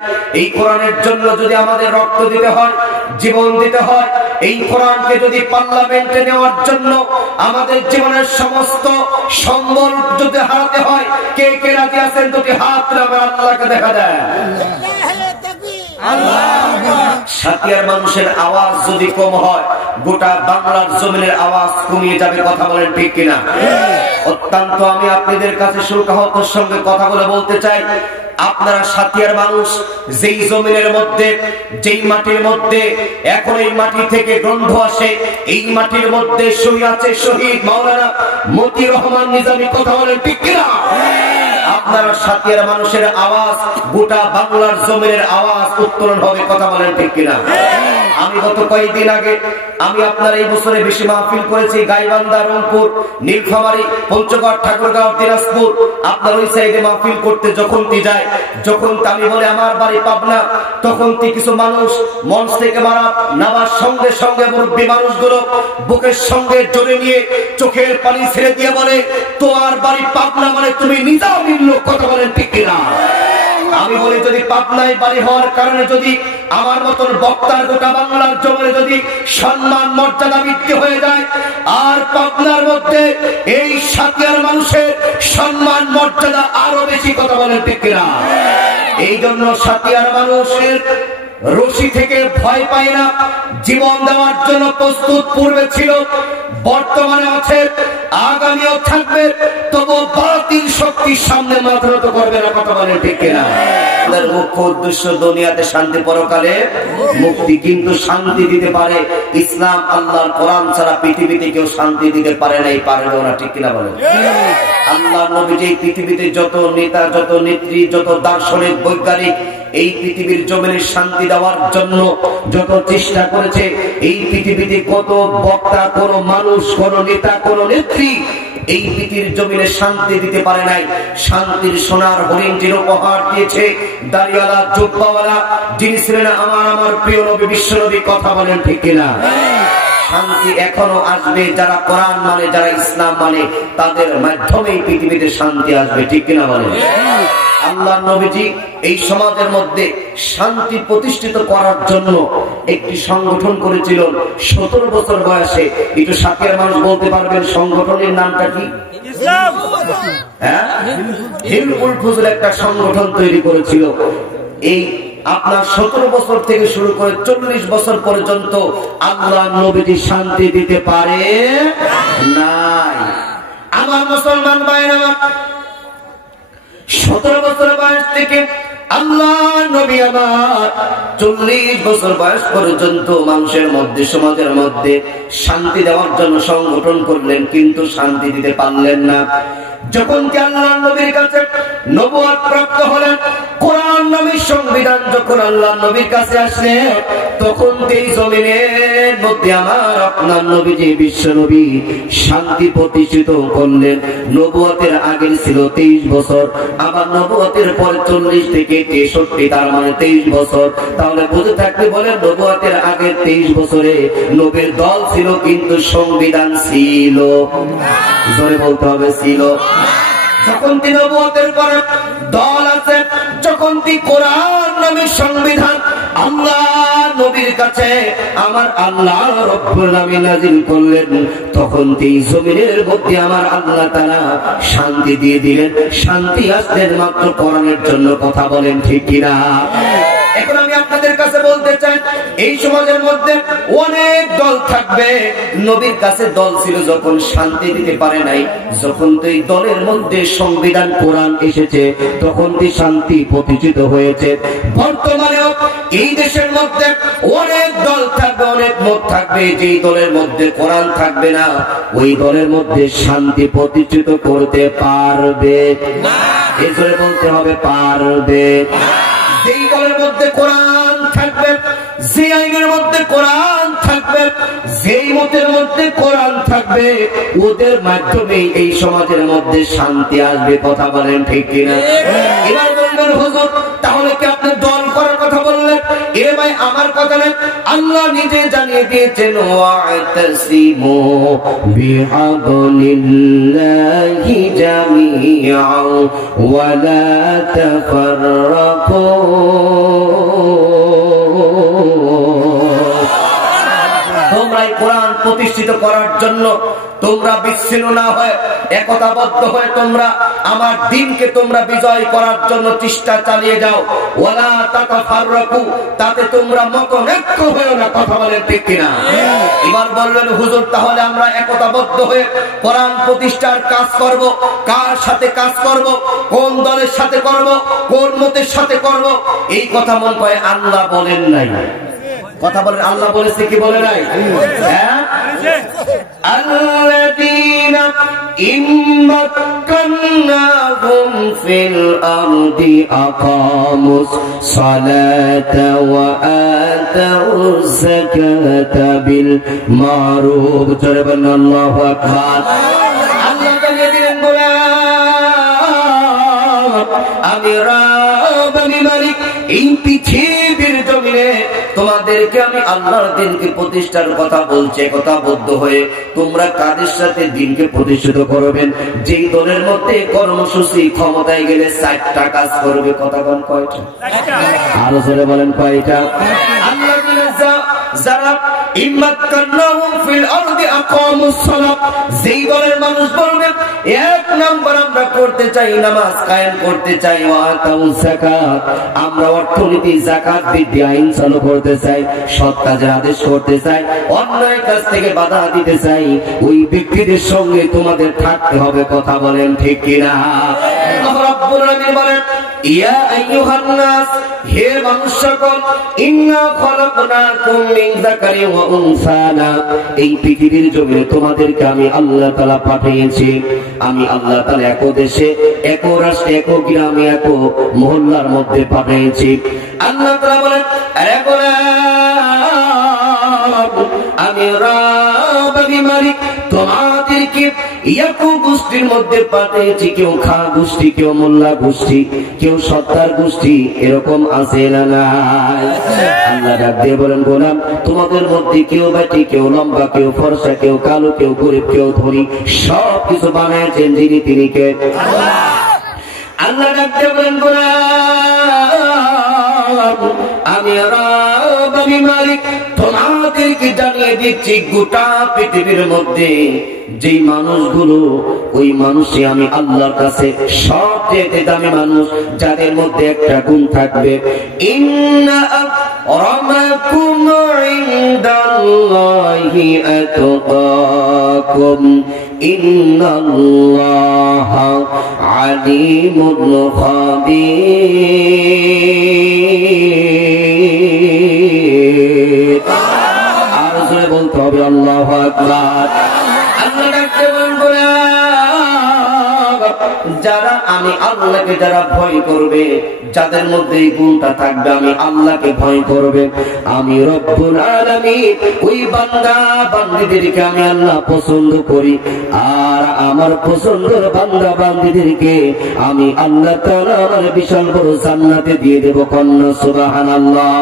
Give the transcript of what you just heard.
এই কোরআনের জন্য যদি আমাদের রক্ত দিতে হয়, জীবন দিতে হয়, এই কোরআনকে যদি পার্লামেন্টে নেওয়ার জন্য আমাদের জীবনের সমস্ত সম্বল যদি হারাতে হয়, কে কে রাজি আছেন? দুটি হাত তুলে আল্লাহকে দেখা যায়। সাতিয়ার মানুষের আওয়াজ যদি কম হয়, গোটা বাংলার জমিনের আওয়াজ কমিয়ে যাবে। কথা বলেন ঠিক কিনা? অত্যন্ত আমি আপনাদের কাছে সুখাহতের সঙ্গে কথা বলে বলতে চাই, আপনারা সাতিয়ার মানুষ, যেই জমিনের মধ্যে, যেই মাটির মধ্যে এখন এই মাটি থেকে গ্রন্থ আসে, এই মাটির মধ্যে শহীদ আছে শহীদ মাওলানা মতিউর রহমান নিজামী। কথা বলেন ঠিক কিনা? আপনারা সাতিয়ার মানুষের আওয়াজ, গোটা বাংলার জমিনের আওয়াজ উত্তোলন হবে। কথা বলেন ঠিক কিনা? আমি গত কয়েকদিন আগে আমি আপনার এই বছরে বেশি মাহফিল করেছি গাইবান্ধা, রংপুর, নীলফামারী, পঞ্চগড়, ঠাকুরগাঁও, দিনাজপুর। আপনার ওই সাইডে মাহফিল করতে যখন যায়, যখন আমি বলে আমার বাড়ি পাবনা, তখন কিছু মানুষ মঞ্চ থেকে নামার সঙ্গে সঙ্গে মুরব্বী মানুষগুলো বুকের সঙ্গে জড়ে নিয়ে চোখের পানি ছেড়ে দিয়ে বলে, তোমার বাড়ি পাবনা মানে তুমি নিজামীর লোক। কথা বলেন ঠিক কিনা? আমি বলি, যদি পাবনায় বাড়ি হওয়ার কারণে যদি আমার মতন বক্তার গোটা বাংলার জমিনে যদি সম্মান মর্যাদা বৃদ্ধি হয়ে যায়, আর পাবনার মধ্যে এই সাতিয়ার মানুষের সম্মান মর্যাদা আরো বেশি। কথা বলেন ঠিক কিনা? এই জন্য সাতিয়ার মানুষের রশি থেকে ভয় পায় না, জীবন দেওয়ার জন্য প্রস্তুত। পূর্বে ছিল, বর্তমানে আছে, আগামীও থাকবে। তবু বাতিল শক্তির সামনে মাথা নত করবে না। কথা বলেন ঠিক কিনা? আমাদের মুখ্য উদ্দেশ্য দুনিয়াতে শান্তি, পরকালে মুক্তি। কিন্তু শান্তি দিতে পারে ইসলাম, আল্লাহর কোরআন ছাড়া পৃথিবীতে কেউ শান্তি দিতে পারে নাই, পারবেও না। ঠিক কিনা বলেন? আল্লাহ নবী যে পৃথিবীতে যত নেতা, যত নেত্রী, যত দার্শনিক, বৈজ্ঞানিক এই পৃথিবীর জমিনে শান্তি দেওয়ার জন্য যত চেষ্টা করেছে, এই পৃথিবীতে কত বক্তা, কোন মানুষ, কোন নেতা, কোন নেত্রী এই পৃথিবীর জমিনে শান্তি দিতে পারে নাই। শান্তির সোনার হরিণ যিনি উপহার দিয়েছে, দাড়িওয়ালা, জুব্বাওয়ালা, যিনি ছিলেন আমার প্রিয় নবী, বিশ্ব নবী। কথা বলেন ঠিক কিনা? শান্তি এখনো আসবে যারা কোরআন মানে, যারা ইসলাম মানে, তাদের মাধ্যমে পৃথিবীতে শান্তি আসবে। ঠিক কিনা বলেন? আল্লাহ নবীজি এই সমাজের মধ্যে শান্তি প্রতিষ্ঠিত করার জন্য একটি সংগঠন করেছিলেন 17 বছর বয়সে। একটু সাতিয়ার মানুষ বলতে পারবেন সংগঠনের নামটা কি? হিলফুল ফুজুল একটা সংগঠন তৈরি করেছিল। এই আপনার 17 বছর থেকে শুরু করে 40 বছর পর্যন্ত আল্লাহ নবীজি শান্তি দিতে পারে নাই। আমার মুসলমান ভাইরা, 17 বছর বয়স থেকে আল্লাহ নবী আমার 40 বছর বয়স পর্যন্ত মানুষের মধ্যে, সমাজের মধ্যে শান্তি দেওয়ার জন্য সংগঠন করলেন, কিন্তু শান্তি দিতে পারলেন না। যখন কি আল্লাহ নবীর কাছে নবুয়ত প্রাপ্ত হলেন, কোরআন নামের সংবিধান যখন আল্লাহ নবীর কাছে আসলে, তখন এই জমিনের মধ্যে আমার আপনার নবীজি বিশ্ব নবী শান্তি প্রতিষ্ঠিত করলেন। নবুয়তের আগে ছিল 23 বছর, আবার নবুয়তের পরে 40 থেকে 63, তার মানে 23 বছর। তাহলে বুঝে থাকতে বলে, নবুয়তের আগে 23 বছরে নবীর দল ছিল, কিন্তু সংবিধান ছিল। জোরে বলতে হবে, ছিল। যখন তিনি নবুয়তের পরে দল আছে, যখন তিনি কোরআন নামের সংবিধান আল্লাহ নবীর কাছে আমার আল্লাহ রব্বুল আলামিন নাযিল করলেন, তখন এই জমিনের মধ্যে আমার আল্লাহ তাআলা শান্তি দিয়ে দিলেন। শান্তি আসলেন মাত্র কোরআনের জন্য। কথা বলেন ঠিক কিনা? এখন আমি আপনাদের কাছে বলতে চাই, এই সমাজের মধ্যে অনেক দল থাকবে। নবীর কাছে দল ছিল, যখন শান্তি দিতে পারে নাই, যখন তো এই দলের মধ্যে সংবিধান কোরআন এসেছে, তখন তো শান্তি প্রতিষ্ঠিত হয়েছে। বর্তমানেও এই দেশের মধ্যে অনেক দল থাকবে, অনেক মত থাকবে। যেই দলের মধ্যে কোরআন থাকবে না, ওই দলের মধ্যে শান্তি প্রতিষ্ঠিত করতে পারবে না। এজন্য বলতে হবে পারবে। যেই দলের মধ্যে কোরআন থাকবে, যে আইনের মধ্যে কোরআন থাকবে, যেই মতের মধ্যে কোরআন থাকবে, ওদের মাধ্যমে এই সমাজের মধ্যে শান্তি আসবে। কথা বলেন ঠিক কিনা? এবার বলবেন, হুজুর তাহলে কি আপনি দল করার কথা বললেন? এ ভাই আমার কথা না, আল্লাহ নিজে জানিয়ে দিয়েছেন, ওয়াতাসিমু বিহাবলিল্লাহি জামিআ ওয়া লা তাফাররাকু। প্রতিষ্ঠিত করার জন্য তোমরা বিচ্ছিন্ন না হয়ে একতাবদ্ধ হয়ে তোমরা আমার দিনকে তোমরা বিজয় করার জন্য চেষ্টা চালিয়ে যাও। ওয়ালা তাতাফাররাকু, তাতে তোমরা মতনৈক্য হয়েও না। কথা বলেন ঠিক কিনা? এবার বললেন হুজুর, তাহলে আমরা একতাবদ্ধ হয়ে কোরআন প্রতিষ্ঠার কাজ করব। কার সাথে কাজ করব? কোন দলের সাথে করব? কোন মতের সাথে করব? এই কথা মন করে আল্লাহ বলেন নাই। কথা বলেন, আল্লাহ বলেছে কি বলে নাই? হ্যাঁ, আল্লাযীনা ইম্মাক্কান্নাহুম ফিল আরদি আকামুস সালাতা ওয়া আতাউজ যাকাতা বিল মারুফ। জোরে বলেন আল্লাহু আকবার। আল্লাহ জানিয়ে দিলেন বলে আমি রব, আমি মালিক। এই পৃথিবীর জমিনে তোমাদেরকে আমি আল্লাহর দিনকে প্রতিষ্ঠার কথা বলছে। একতাবদ্ধ হয়ে তোমরা কাদের সাথে দিনকে প্রতিষ্ঠিত করবেন? যেই দলের মধ্যে কর্মসূচি ক্ষমতায় গেলে 4টা কাজ করবে। কথা বলেন কয়টা? আরো জোরে বলেন কয়টা? আল্লাহ যারা ইম্মাক্কান্নাহুম ফিল আরদি আকামুস সালাত, যেই দলের মানুষ বলবে 1 নাম্বার আমরা করতে চাই নামাজ কায়েম করতে চাই, ওয়া আতাউজ যাকাত, আমরা অর্থনীতি যাকাত বৃদ্ধি আইন চালু করতে চাই, সৎ কাজের আদেশ করতে চাই, অন্যায় কাজ থেকে বাধা দিতে চাই, ওই ব্যক্তিদের সঙ্গে তোমাদের থাকতে হবে। কথা বলেন ঠিক কিনা? রব্বুল আলামিন বলেন ইয়া আইয়ুহান নাস, হে মানুষ সকল, ইন্না খলাকনাকুম মিন যাকারি ওয়া উনসা, এই পৃথিবীর জমিনে তোমাদেরকে আমি আল্লাহ তাআলা পাঠিয়েছি। আমি আল্লাহ তাআলা এক দেশে, এক রাষ্ট্রে, এক গ্রামে, এক মহল্লার মধ্যে পাঠিয়েছি। আল্লাহ তাআলা বলেন আরে গোলাম, আমি রব, আমি মালিক, তোমাদেরকে এক গোষ্ঠীর মধ্যে পাঠিয়েছি। কেউ খা গোষ্ঠী, কেউ মোল্লা গোষ্ঠী, কেউ সত্তার গোষ্ঠী, এরকম আছে না নাই? আল্লাহ ডাক দিয়ে বলেন গোলাম, তোমাদের মধ্যে কেউ বাটি, কেউ লম্বা, কেউ ফর্সা, কেউ কালো, কেউ গরিব, কেউ ধনী, সব কিছু বানাইছেন যিনি, তিনি কে? আল্লাহ ডাক দিয়ে বলেন গোলাম, আমি রব, আমি মালিক, তোমাদেরকে জানিয়ে দিচ্ছি গোটা পৃথিবীর মধ্যে যেই মানুষগুলো, ওই মানুষই আমি আল্লাহর কাছে সবচেয়ে দামি মানুষ, যাদের মধ্যে একটা গুণ থাকবে, ইন্না আকরামাকুম ইনদাল্লাহি আতকাকুম ইন্নাল্লাহা আলিমুন খাবীর। আর জোরে বলতে হবে আল্লাহু আকবার। যারা আমি আল্লাহকে যারা ভয় করবে, যাদের মধ্যে এই গুণটা থাকবে, আমি আল্লাহকে ভয় করবে, আমি রব্বুল আলামিন ওই বান্দা বান্দীদেরকে আমি আল্লাহ পছন্দ করি। আর আমার পছন্দের বান্দা বান্দীদেরকে আমি আল্লাহ তাআলা আমার বিশাল বড় জান্নাতে দিয়ে দেব। কন্যা সুবহানাল্লাহ।